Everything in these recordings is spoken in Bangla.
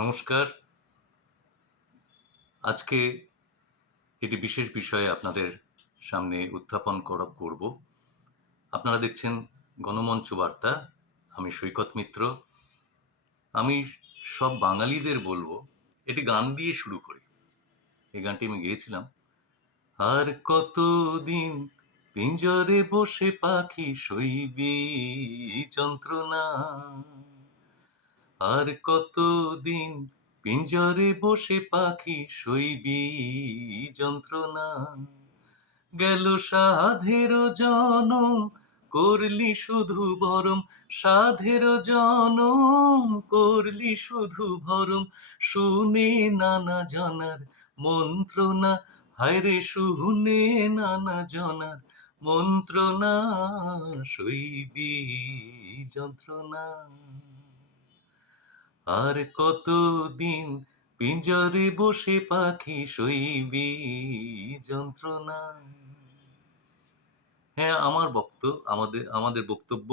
নমস্কার। আজকে একটি বিশেষ বিষয়ে আপনাদের সামনে উত্থাপন করব। আপনারা দেখছেন গণমঞ্চ বার্তা। আমি সৈকত মিত্র। আমি সব বাঙালিদের বলব, একটি গান দিয়ে শুরু করি। এই গানটি আমি গেয়েছিলাম। আর কতদিন পিঞ্জরে বসে পাখি সইবে এই যন্ত্রণা, আর কতদিন পিঞ্জরে বসে পাখি সইবি যন্ত্রণা। গেল সাধের জনম, করলি শুধু ভরম, সাধের জনম করলি শুধু ভরম, শুনে নানা জনার মন্ত্রণা, হায়রে শুনে নানা জনার মন্ত্রণা, সইবি যন্ত্রণা। আর কতদিন পিঞ্জরে বসে পাখি সইবি যন্ত্রণা। হ্যাঁ, আমাদের বক্তব্য,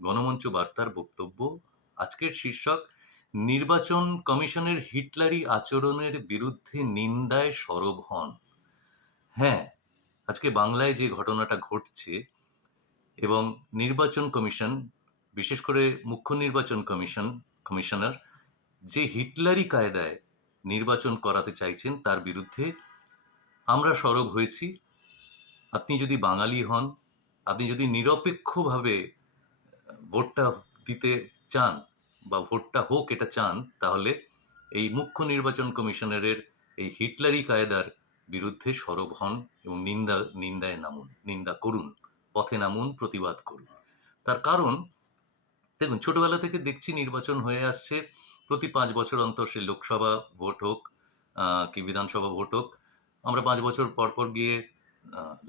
গণমঞ্চ বার্তার বক্তব্য। আজকের শীর্ষক, নির্বাচন কমিশনের হিটলারি আচরণের বিরুদ্ধে নিন্দায় সরব হন। হ্যাঁ, আজকে বাংলায় যে ঘটনাটা ঘটছে এবং নির্বাচন কমিশন, বিশেষ করে মুখ্য নির্বাচন কমিশনার যে হিটলারি কায়দায় নির্বাচন করাতে চাইছেন, তার বিরুদ্ধে আমরা সরব হয়েছি। আপনি যদি বাঙালি হন, আপনি যদি নিরপেক্ষভাবে ভোটটা দিতে চান বা ভোটটা হোক এটা চান, তাহলে এই মুখ্য নির্বাচন কমিশনারের এই হিটলারি কায়দার বিরুদ্ধে সরব হন এবং নিন্দায় নামুন, নিন্দা করুন, পথে নামুন, প্রতিবাদ করুন। তার কারণ, দেখুন, ছোটবেলা থেকে দেখছি নির্বাচন হয়ে আসছে। প্রতি 5 বছর অন্তর, সে লোকসভা ভোট হোক কি বিধানসভা ভোট হোক, আমরা 5 বছর পর পর গিয়ে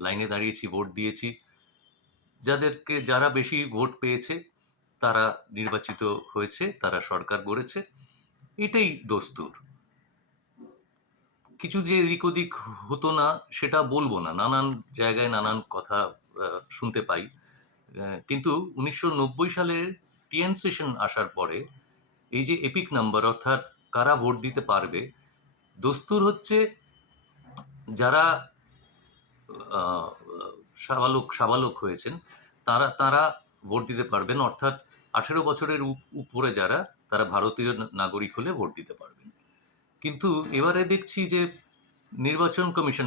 লাইনে দাঁড়িয়েছি, ভোট দিয়েছি। যারা বেশি ভোট পেয়েছে তারা নির্বাচিত হয়েছে, তারা সরকার গড়েছে। এটাই দস্তুর। কিছু যে এদিক ওদিক হতো না সেটা বলবো না, নানান জায়গায় নানান কথা শুনতে পাই। কিন্তু 1990 সালে টিএন সেশন আসার পরে এই যে এপিক নাম্বার, অর্থাৎ কারা ভোট দিতে পারবে, দস্তুর হচ্ছে যারা আহ, সাবালক হয়েছেন তারা তারা ভোট দিতে পারবেন, অর্থাৎ 18 বছরের উপরে যারা, তারা ভারতীয় নাগরিক হলে ভোট দিতে পারবেন। কিন্তু এবারে দেখছি যে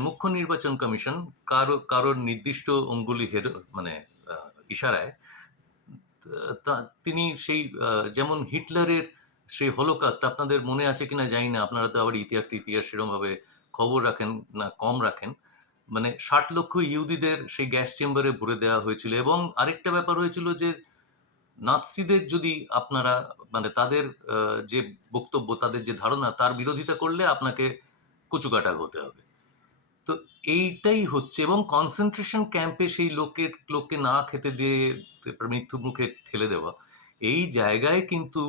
মুখ্য নির্বাচন কমিশন কারোর নির্দিষ্ট অঙ্গুলি মানে ইশারায় তিনি সেই যেমন হিটলারের সেই হলোকাস্ট, আপনাদের মনে আছে কিনা জানি না, আপনারা তো আবার ইতিহাস সেরকম ভাবে খবর রাখেন না, কম রাখেন। মানে 60 লক্ষ ইহুদিদের সেই গ্যাস চেম্বারে ভরে দেওয়া হয়েছিল। এবং আরেকটা ব্যাপার হয়েছিল যে নাৎসিদের যদি আপনারা, মানে তাদের যে বক্তব্য, তাদের যে ধারণা, তার বিরোধিতা করলে আপনাকে কচুকাটা হতে হবে। তো এইটাই হচ্ছে, এবং কনসেন্ট্রেশন ক্যাম্পে সেই লোককে না খেতে দিয়ে মৃত্যু মুখে ঠেলে দেওয়া, এই জায়গায় কিন্তু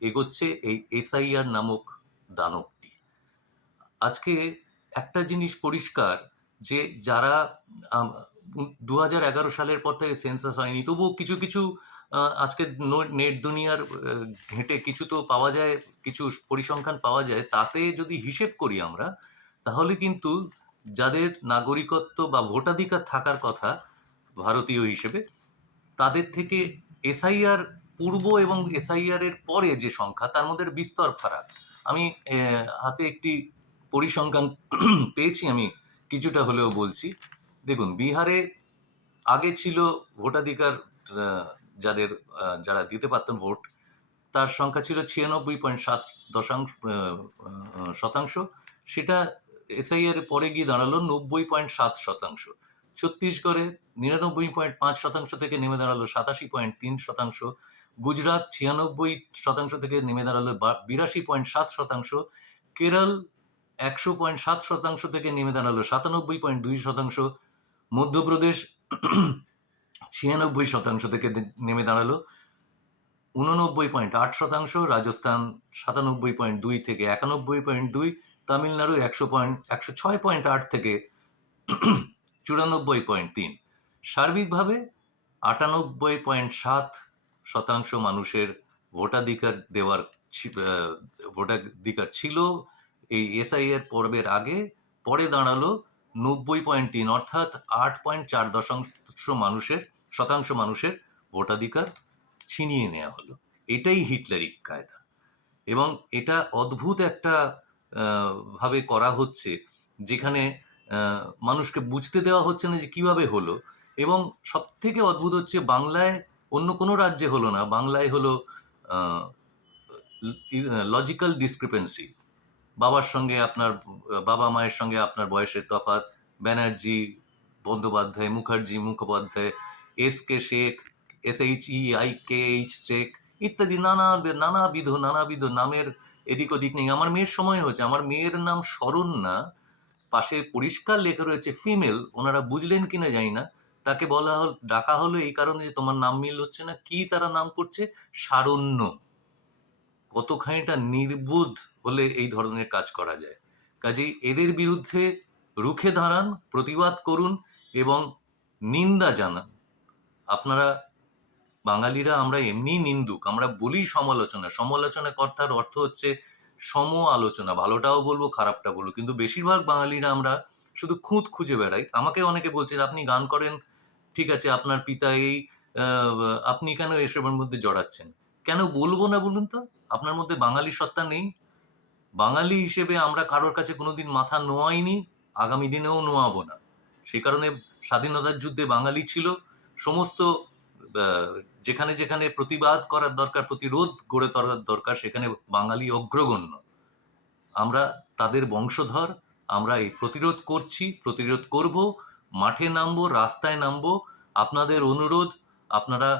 এগোচ্ছে এই এসআইআর নামক দানবটি। আজকে একটা জিনিস পরিষ্কার, যে যারা 2011 সালের পর থেকে সেন্সাস হয়নি, তবুও কিছু কিছু আজকে নেট দুনিয়ার ঘেঁটে কিছু তো পাওয়া যায়, কিছু পরিসংখ্যান পাওয়া যায়। তাতে যদি হিসেব করি আমরা, তাহলে কিন্তু যাদের নাগরিকত্ব বা ভোটাধিকার থাকার কথা ভারতীয় হিসেবে, তাদের থেকে এসআইআর পূর্ব এবং এসআইআর এর পরে যে সংখ্যা, তার মধ্যে বিস্তর ফারাক। আমি হাতে একটি পরিসংখ্যান পেয়েছি, আমি কিছুটা হলেও বলছি। দেখুন, বিহারে আগে ছিল ভোটাধিকার, যারা দিতে পারতেন ভোট, তার সংখ্যা ছিল 96.7%। সেটা এসআইআর পরে গিয়ে দাঁড়ালো 90.7%। ছত্তিশগড়ে 99.5% থেকে নেমে দাঁড়ালো 87.3%। গুজরাট 96% থেকে নেমে দাঁড়ালো 82.7%। কেরল 100.7% থেকে নেমে দাঁড়ালো 97.2%। মধ্যপ্রদেশ 96% থেকে নেমে দাঁড়ালো 89.8%। রাজস্থান 97.2 থেকে 91.2। তামিলনাড়ু 106.8 থেকে 94.3। সার্বিকভাবে 98.7% মানুষের ভোটাধিকার দেওয়ার ভোটাধিকার ছিল এই এসআইআর পর্বের আগে, পরে দাঁড়ালো 90.3, অর্থাৎ 8.4 শতাংশ মানুষের ভোটাধিকার ছিনিয়ে নেওয়া হলো। এটাই হিটলারিক কায়দা, এবং এটা অদ্ভুত একটা ভাবে করা হচ্ছে, যেখানে মানুষকে বুঝতে দেওয়া হচ্ছে না যে কিভাবে হলো। এবং সব থেকে অদ্ভুত হচ্ছে, বাংলায় অন্য কোনো রাজ্যে হলো না, বাংলায় হলো লজিক্যাল ডিসক্রিপেন্সি। বাবার সঙ্গে আপনার বাবা মায়ের সঙ্গে আপনার বয়সের তফাৎ, Banerjee, Bandyopadhyay, Mukhopadhyay, S K Sheikh, SHEIKH Sheikh, ইত্যাদি নানাবিধ নামের এদিক ওদিক নেই। আমার মেয়ের সময় হয়েছে, আমার মেয়ের নাম শরণ্যা, পাশে পরিষ্কার লেখা রয়েছে ফিমেল, ওনারা বুঝলেন কিনা জানি না, তাকে ডাকা হলো এই কারণে যে তোমার নাম মিল হচ্ছে না। কি তারা নাম করছে? সারণ্য। কতখানিটা নির্বোধ হলে এই ধরনের কাজ করা যায়। কাজেই এদের বিরুদ্ধে রুখে দাঁড়ান, প্রতিবাদ করুন এবং নিন্দা জানান। আপনারা বাঙালিরা আমরা এমনি নিন্দুক, আমরা বলি সমালোচনা কর্তার অর্থ হচ্ছে সম আলোচনা, ভালোটাও বলবো খারাপটা বলবো, কিন্তু বেশিরভাগ বাঙালিরা আমরা শুধু খুঁত খুঁজে বেড়াই। আমাকে অনেকে বলছেন আপনি গান করেন, ঠিক আছে, আপনার পিতা এই, আপনি কেন এসবের মধ্যে জড়াচ্ছেন? কেন বলবো না বলুন তো? আপনার মধ্যে বাঙালি সত্তা নেই? বাঙালি হিসেবে আমরা কারোর কাছে কোনোদিন মাথা নোয়াইনি, আগামী দিনেও নোয়াবো না। সেই কারণে স্বাধীনতার যুদ্ধে বাঙালি ছিল। সমস্ত যেখানে যেখানে প্রতিবাদ করার দরকার, প্রতিরোধ গড়ে তোলার দরকার, সেখানে বাঙালি অগ্রগণ্য। আমরা তাদের বংশধর, আমরা এই প্রতিরোধ করছি, প্রতিরোধ করব, মাঠে নামবো, রাস্তায় নামবো। আপনাদের অনুরোধ, আপনারা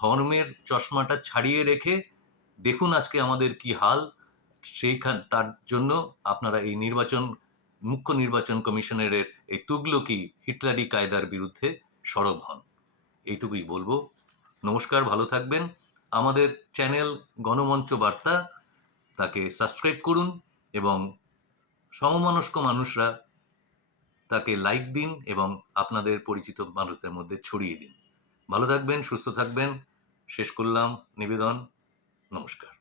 ধর্মের চশমাটা ছাড়িয়ে রেখে দেখুন আজকে আমাদের কি হাল। তার জন্য আপনারা এই মুখ্য নির্বাচন কমিশনের এই তুগলকি হিটলারি কায়দার বিরুদ্ধে সরব হন। এইটুকুই বলবো। নমস্কার, ভালো থাকবেন। আমাদের চ্যানেল গণমঞ্চ বার্তা, তাকে সাবস্ক্রাইব করুন এবং সমমনস্ক মানুষরা তাকে লাইক দিন এবং আপনাদের পরিচিত মানুষদের মধ্যে ছড়িয়ে দিন। ভালো থাকবেন, সুস্থ থাকবেন। শেষ করলাম নিবেদন। নমস্কার।